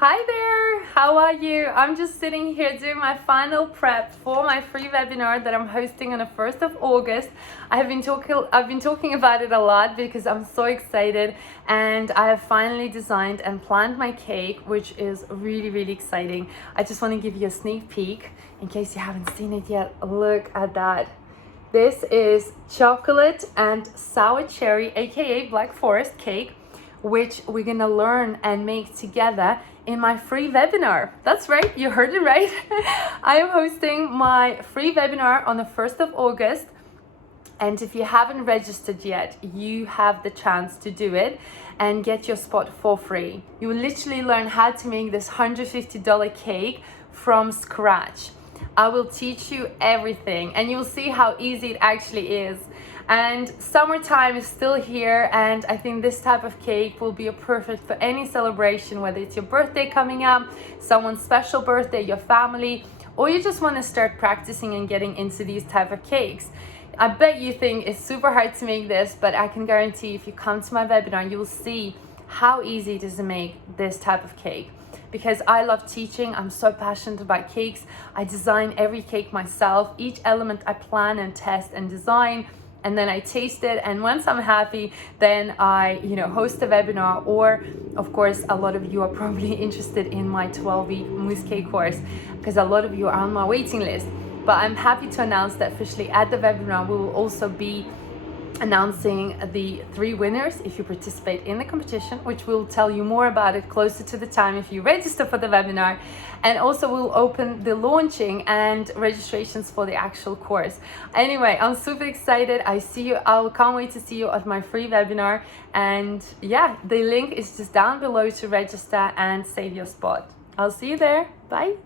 Hi there, how are you? I'm just sitting here doing my final prep for my free webinar that I'm hosting on the 1st of August. I've been talking about it a lot because I'm so excited, and I have finally designed and planned my cake, which is really exciting. I just want to give you a sneak peek in case you haven't seen it yet. Look at that. This is chocolate and sour cherry, aka Black Forest cake, which we're gonna learn and make together in my free webinar. That's right, you heard it right. I am hosting my free webinar on the 1st of August. And if you haven't registered yet, you have the chance to do it and get your spot for free. You will literally learn how to make this $150 cake from scratch. I will teach you everything and you'll see how easy it actually is. And summertime is still here, and I think this type of cake will be perfect for any celebration, whether it's your birthday coming up, someone's special birthday, your family, or you just want to start practicing and getting into these type of cakes. I bet you think it's super hard to make this, but I can guarantee if you come to my webinar, you will see how easy it is to make this type of cake. Because I love teaching, I'm so passionate about cakes. I design every cake myself. Each element I plan and test and design, and then I taste it, and once I'm happy, then I host a webinar. Or of course, a lot of you are probably interested in my 12-week mousse cake course, because a lot of you are on my waiting list. But I'm happy to announce that officially at the webinar we will also be announcing the 3 winners if you participate in the competition, which we'll tell you more about it closer to the time if you register for the webinar. And also we'll open the launching and registrations for the actual course. Anyway, I'm super excited. I can't wait to see you at my free webinar. And yeah, the link is just down below to register and save your spot. I'll see you there. Bye.